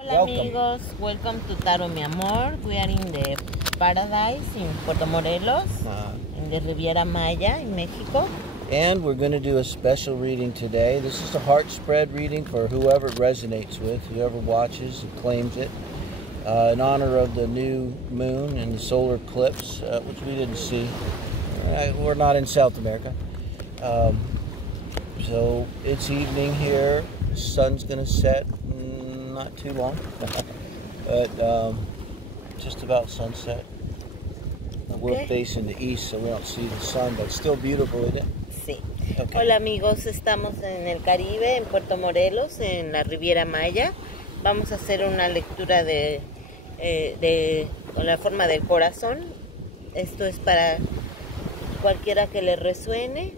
Hola amigos, welcome to Tarot Mi Amor. We are in the Paradise in Puerto Morelos, in the Riviera Maya in Mexico. And we're going to do a special reading today. This is a heart spread reading for whoever it resonates with, whoever watches and claims it, in honor of the new moon and the solar eclipse, which we didn't see. We're not in South America. So it's evening here. The sun's going to set not too long, but just about sunset. We're facing the east, so we don't see the sun, but it's still beautiful, isn't it? Sí. Okay. Hola amigos, estamos en el Caribe, en Puerto Morelos, en la Riviera Maya. Vamos a hacer una lectura con la forma del corazón. Esto es para cualquiera que le resuene.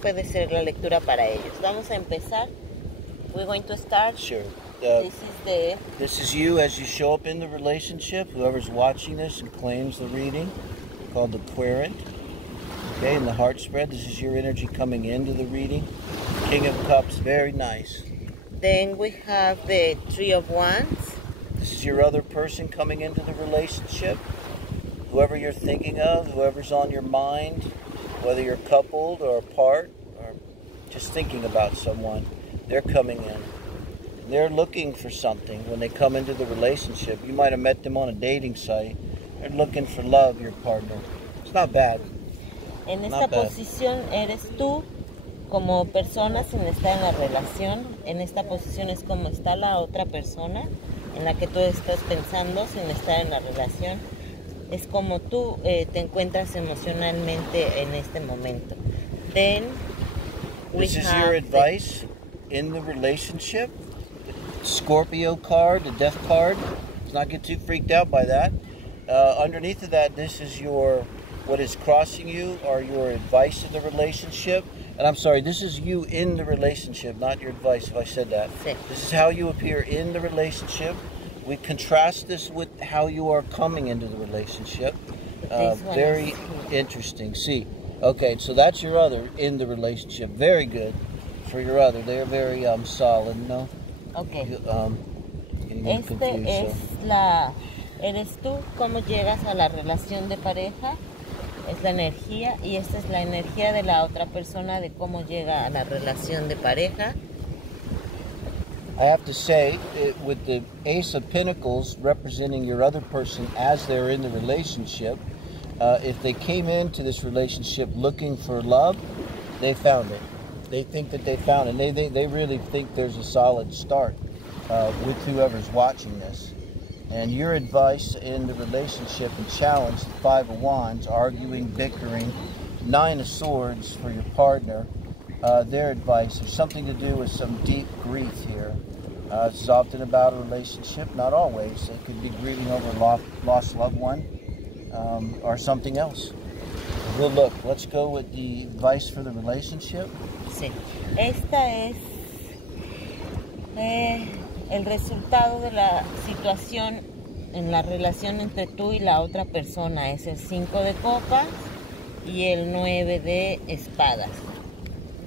Puede ser la lectura para ellos. Vamos a empezar. We're going to start. Sure. This is you as you show up in the relationship. Whoever's watching this and claims the reading, called the querent. Okay, in the heart spread, this is your energy coming into the reading. King of Cups, very nice. Then we have the Three of Wands. This is your other person coming into the relationship. Whoever you're thinking of, whoever's on your mind, whether you're coupled or apart, or just thinking about someone, they're coming in. They're looking for something when they come into the relationship. You might have met them on a dating site. They're looking for love, your partner. It's not bad. En esta posición eres tú como persona sin estar en la relación. En esta posición es como está la otra persona en la que tú estás pensando sin estar en la relación. Es como tú te encuentras emocionalmente en este momento. Then this is your advice in the relationship. Scorpio card, the death card. Let's not get too freaked out by that. Underneath of that, this is what is crossing you, or your advice in the relationship. And I'm sorry, this is you in the relationship, not your advice, if I said that. Sí. This is how you appear in the relationship. We contrast this with how you are coming into the relationship. Very interesting. See, okay, so that's your other in the relationship. Very good for your other. They're very solid, no? Okay. Eres tú, cómo llegas a la relación de pareja, es la energía, y esta es la energía de la otra persona de cómo llega a la relación de pareja. I have to say, with the Ace of Pentacles representing your other person as they're in the relationship, if they came into this relationship looking for love, they found it. They think that they found it. They really think there's a solid start with whoever's watching this. And your advice in the relationship and challenge, the Five of Wands, arguing, bickering, Nine of Swords for your partner, their advice has something to do with some deep grief here. This is often about a relationship, not always. They could be grieving over a lost loved one or something else. We'll look. Let's go with the advice for the relationship. Sí. Esta es el resultado de la situación en la relación entre tú y la otra persona. Es el 5 de copas y el 9 de espadas.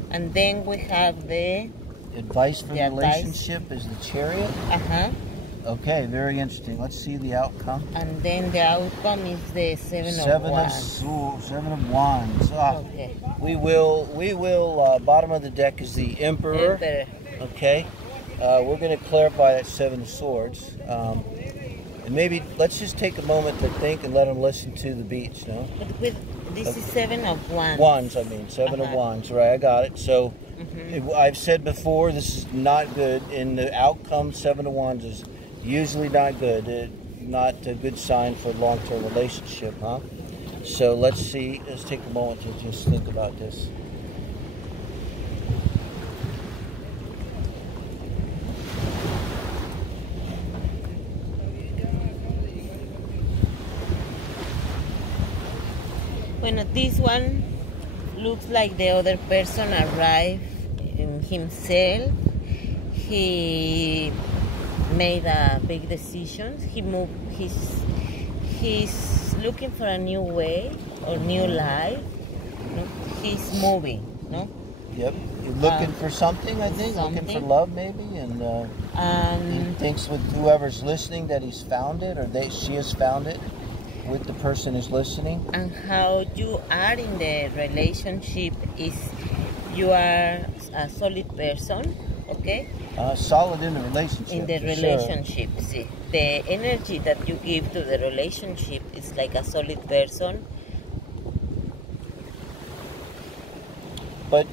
And then we have the advice for the relationship is the Chariot. Okay, very interesting. Let's see the outcome. And then the outcome is the Seven of Wands. Seven of Wands. Okay. We will. Bottom of the deck is the Emperor. Okay. We're going to clarify that Seven of Swords. And maybe let's just take a moment to think and let them listen to the beach. No. This is Seven of Wands. Wands, I mean Seven of Wands. Right, I got it. So I've said before, this is not good. In the outcome, Seven of Wands is usually not good. Not a good sign for a long-term relationship, huh? So let's see. Let's take a moment to just think about this. Bueno, this one looks like the other person arrived in himself. He made a big decision. He moved. He's looking for a new way or new life. No? He's moving. No, Yep. You're looking for something, I think. Looking for love, maybe. And he thinks with whoever's listening that he's found it, or she has found it with the person who's listening. And how you are in the relationship is you are a solid person, okay? Solid in the relationship. In the relationship, sure. See. The energy that you give to the relationship is like a solid person. But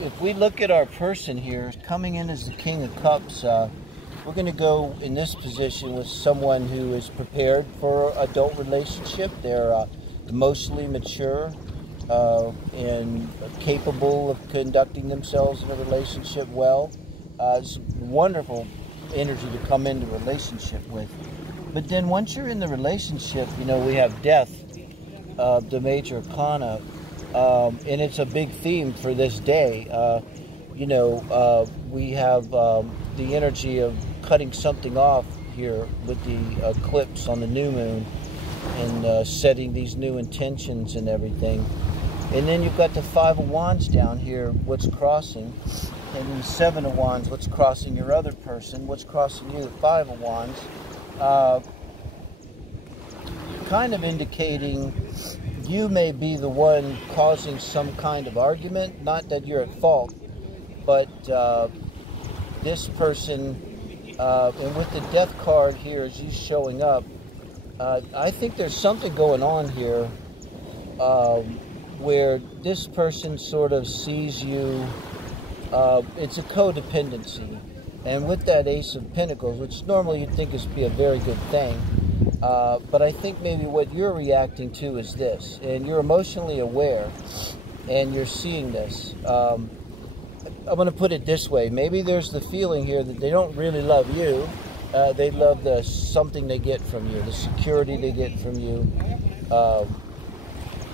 if we look at our person here, coming in as the King of Cups, we're going to go in this position with someone who is prepared for adult relationship. They're emotionally mature and capable of conducting themselves in a relationship well. It's wonderful energy to come into a relationship with. But then once you're in the relationship, you know, we have death, the major arcana, and it's a big theme for this day. You know, we have the energy of cutting something off here with the eclipse on the new moon and setting these new intentions and everything. And then you've got the Five of Wands down here, what's crossing, and the Seven of Wands, what's crossing your other person, what's crossing you, the Five of Wands, kind of indicating you may be the one causing some kind of argument. Not that you're at fault, but this person, and with the Death card here as you showing up, I think there's something going on here where this person sort of sees you, it's a codependency. And with that Ace of Pentacles, which normally you'd think is be a very good thing, but I think maybe what you're reacting to is this, and you're emotionally aware, and you're seeing this. I'm going to put it this way. Maybe there's the feeling here that they don't really love you. They love the something they get from you, the security they get from you.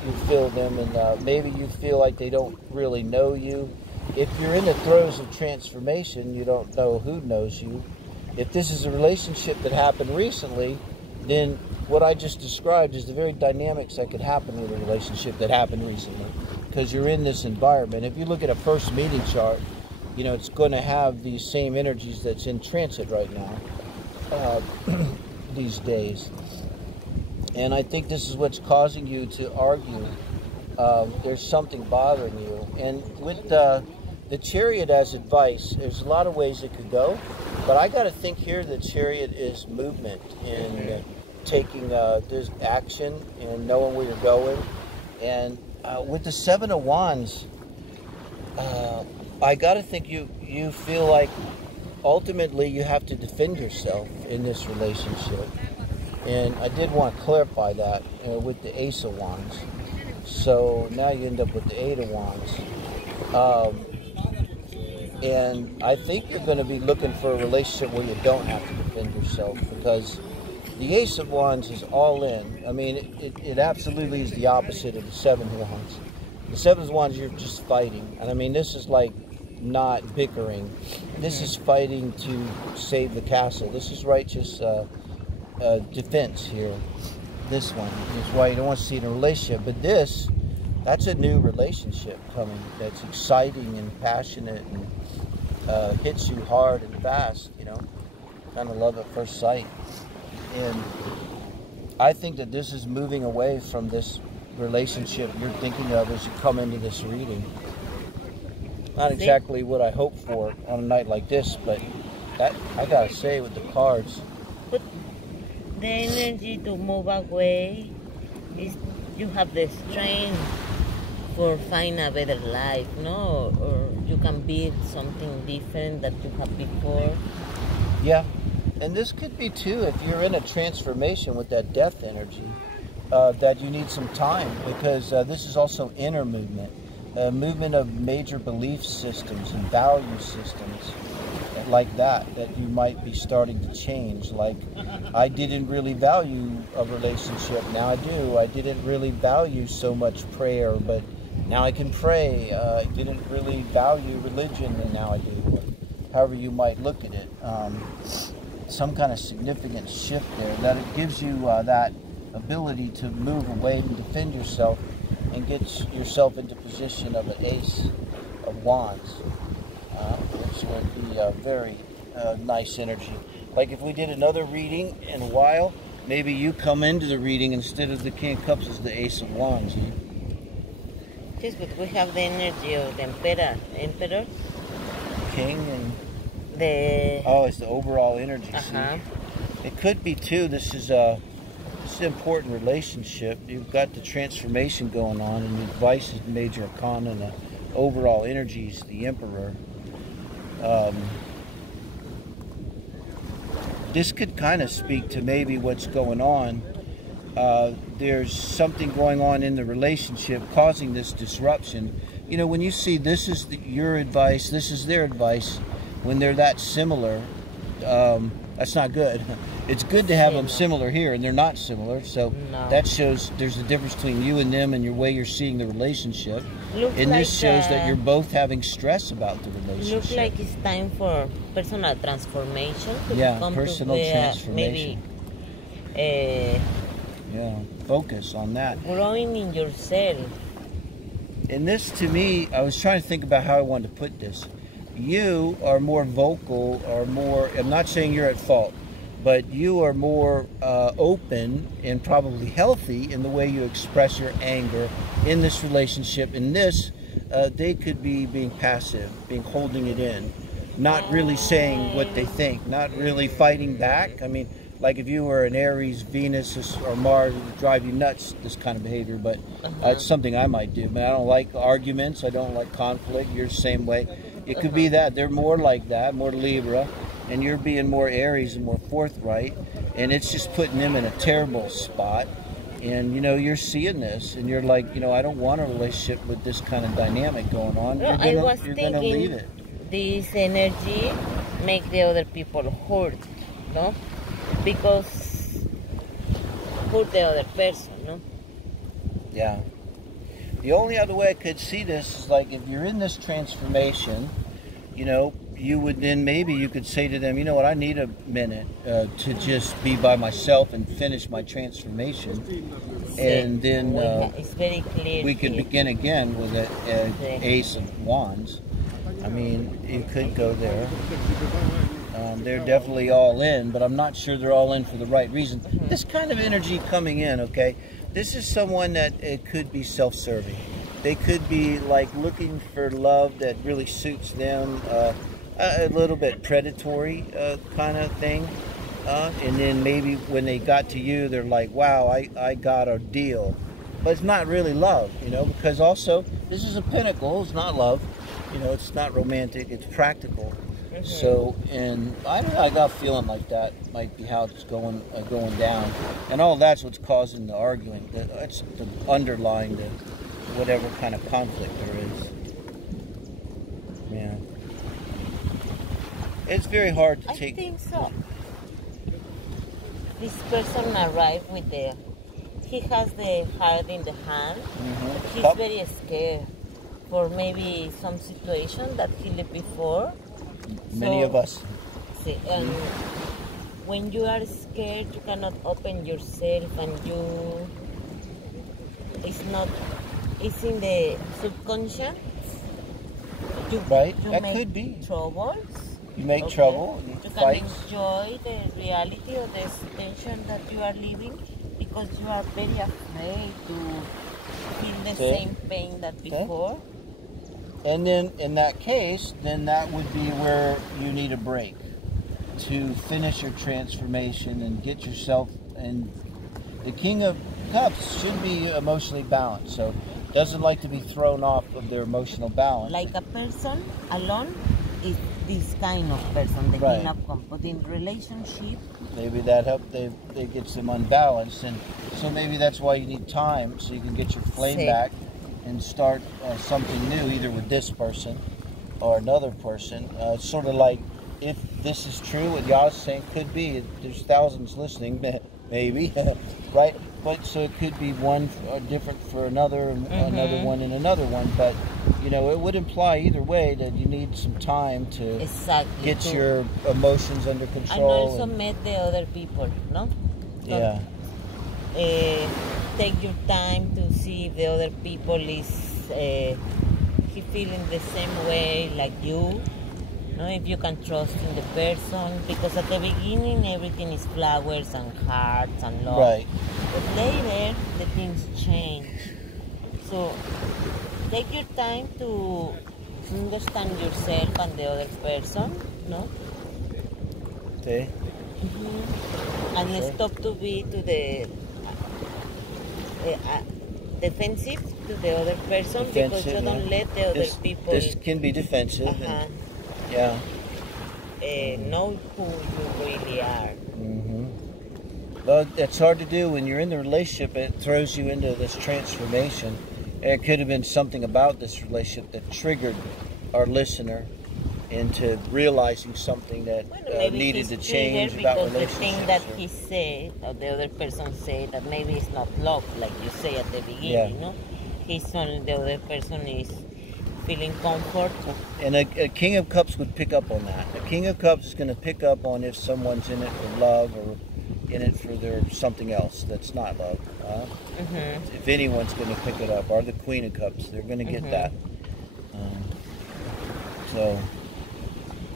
You feel them, and maybe you feel like they don't really know you. If you're in the throes of transformation, you don't know who knows you. If this is a relationship that happened recently, then what I just described is the very dynamics that could happen with a relationship that happened recently, because you're in this environment. If you look at a first meeting chart, you know, it's going to have these same energies that's in transit right now, these days. And I think this is what's causing you to argue. There's something bothering you. And with the Chariot as advice, there's a lot of ways it could go. But I got to think here the Chariot is movement and taking this action and knowing where you're going. And with the Seven of Wands, I got to think you feel like ultimately you have to defend yourself in this relationship. And I did want to clarify that with the Ace of Wands. So now you end up with the Eight of Wands. And I think you're going to be looking for a relationship where you don't have to defend yourself, because the Ace of Wands is all in. I mean, it absolutely is the opposite of the Seven of Wands. The Seven of Wands, you're just fighting. And I mean, this is like not bickering. This is fighting to save the castle. This is righteous defense here. This one is why you don't want to see it in a relationship. But this, that's a new relationship coming that's exciting and passionate and hits you hard and fast, you know, kind of love at first sight. And I think that this is moving away from this relationship you're thinking of as you come into this reading. Not exactly what I hope for on a night like this, but that, I gotta say, with the cards, but the energy to move away is you have the strength for find a better life, no? Or you can build something different that you have before. Yeah, and this could be too if you're in a transformation with that death energy, that you need some time, because this is also inner movement, a movement of major belief systems and value systems like that you might be starting to change. Like, I didn't really value a relationship, now I do. I didn't really value so much prayer, but now I can pray. I didn't really value religion, and now I do. However you might look at it. Some kind of significant shift there, that it gives you that ability to move away and defend yourself and get yourself into position of an ace of Wands, which would be a very nice energy. Like if we did another reading in a while, maybe you come into the reading instead of the King of Cups as the Ace of Wands. Yes, but we have the energy of the Emperor. King and... Oh, it's the overall energy. See? It could be too, this is an important relationship. You've got the transformation going on, and the advice is Major Arcana, and the overall energy is the Emperor. This could kind of speak to maybe what's going on. There's something going on in the relationship causing this disruption. You know, when you see this is your advice, this is their advice, when they're that similar, that's not good. It's good to have them similar here, and they're not similar, so that shows there's a difference between you and them and your way you're seeing the relationship. And this shows that you're both having stress about the relationship. Looks like it's time for personal transformation. Personal transformation. Maybe focus on that. Growing in yourself. And this, to me, I was trying to think about how I wanted to put this. You are more vocal, or more, I'm not saying you're at fault, but you are more open and probably healthy in the way you express your anger in this relationship. In this, they could be being passive, holding it in, not really saying what they think, not really fighting back. I mean, like if you were an Aries, Venus, or Mars, it would drive you nuts, this kind of behavior, but it's something I might do. But I don't like arguments, I don't like conflict. You're the same way. It could be that they're more like that, more Libra, and you're being more Aries and more forthright, and it's just putting them in a terrible spot. And, you know, you're seeing this, and you're like, you know, I don't want a relationship with this kind of dynamic going on. No, you're going to leave it. This energy make the other people hurt, no? Because hurt the other person, no? Yeah. The only other way I could see this is like if you're in this transformation, you know, you would then maybe you could say to them, you know what, I need a minute to just be by myself and finish my transformation. And then it's very clear we could begin again with an Ace of Wands. I mean, it could go there. They're definitely all in, but I'm not sure they're all in for the right reason. This kind of energy coming in, okay? This is someone that it could be self-serving. They could be like looking for love that really suits them, a little bit predatory kind of thing. And then maybe when they got to you, they're like, wow, I got a deal. But it's not really love, you know, because also this is a pinnacle, it's not love. You know, it's not romantic, it's practical. So, and I don't know, I got a feeling like that might be how it's going down. And all that's what's causing the arguing. That's the underlying the whatever kind of conflict there is. Yeah. It's very hard to take. I think so. This person arrived with he has the heart in the hand. He's very scared for maybe some situation that he lived before. Many of us. See, and when you are scared, you cannot open yourself, and it's in the subconscious. You that make could be troubles. You make trouble. You fights. can enjoy the reality of the situation that you are living because you are very afraid to feel the same pain that before. And then in that case, then that would be where you need a break to finish your transformation and get yourself. And the King of Cups should be emotionally balanced, so doesn't like to be thrown off of their emotional balance. Like a person alone is this kind of person, the King of Cups. But in relationship, maybe that they get them unbalanced, and so maybe that's why you need time so you can get your flame back. And start something new, either with this person or another person. It's sort of like, if this is true, what y'all saying could be, there's thousands listening, maybe, right? But so it could be one different for another, another one and another one. But, you know, it would imply either way that you need some time to get your emotions under control. And also meet the other people, no? Yeah. Take your time to see if the other people is he feeling the same way like you. No, if you can trust in the person, because at the beginning everything is flowers and hearts and love. Right. But later the things change. So take your time to understand yourself and the other person, no? Okay. And Sure. stop to be to the defensive to the other person, because you don't let the other people. This can be defensive. And, yeah. Know who you really are. Well, it's hard to do when you're in the relationship. It throws you into this transformation. It could have been something about this relationship that triggered our listener into realizing something that needed to change about relationships. The thing that he said, or the other person said, that maybe it's not love, like you say at the beginning, no? He's only, the other person is feeling comfort. And a King of Cups would pick up on that. A King of Cups is going to pick up on if someone's in it for love or in it for their something else that's not love. If anyone's going to pick it up, or the Queen of Cups, they're going to get that. So,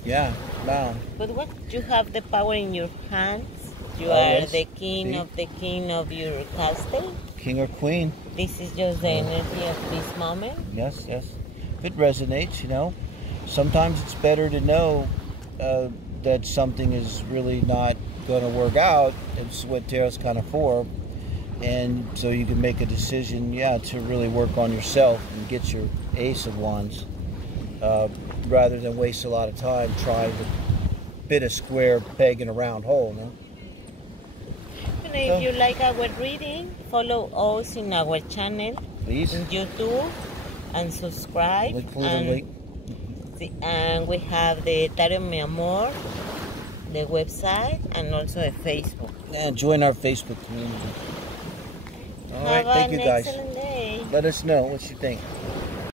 yeah, wow. But what, you have the power in your hands. You are the king of your castle. King or queen. This is just the energy of this moment. Yes, yes. If it resonates, you know. Sometimes it's better to know that something is really not going to work out. It's what tarot's kind of for. And so you can make a decision, to really work on yourself and get your Ace of Wands. Rather than waste a lot of time trying to fit a square peg in a round hole, no? If you like our reading, follow us in our channel, please, in YouTube, and subscribe. And we have the Tarot Mi Amor, the website, and also a Facebook. And join our Facebook community. All right, thank you guys. Have an excellent day. Let us know what you think.